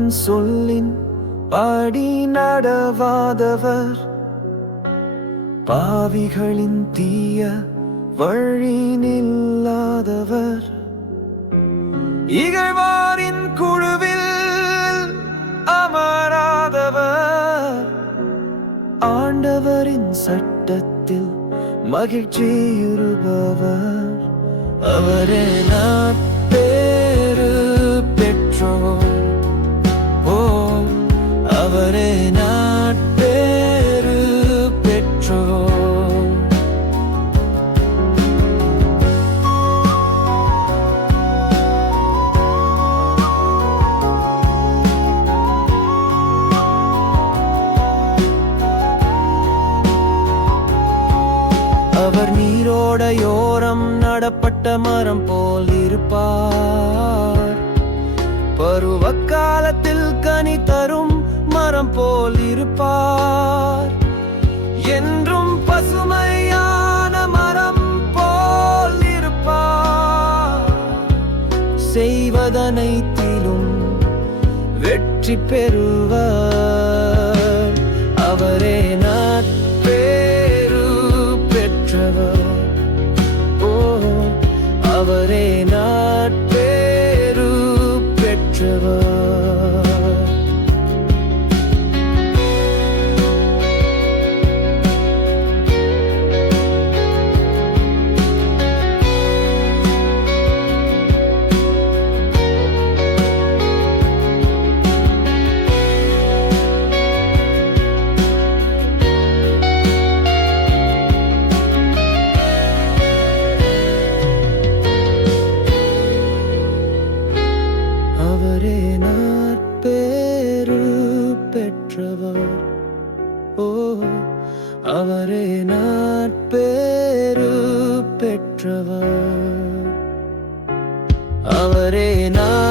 சொல்லின் படி நடவாதவர். பாவிகளின் தீய வழி நில்லாதவர். இகழ்வாரின் குழுவில் அமராதவர். ஆண்டவரின் சட்டத்தில் மகிழ்ச்சியுறுபவர் அவரே நான் அவர் நீரோடையோரம் நடப்பட்ட மரம் போல் இருப்பார். பருவ காலத்தில் கனி தரும் மரம் போல் இருப்பார். என்றும் பசுமையான மரம் போல் இருப்பார். செய்வதனைத்திலும் வெற்றி பெறுவார். அவரே அவரே பேரு பெற்றவர். அவரே நான்.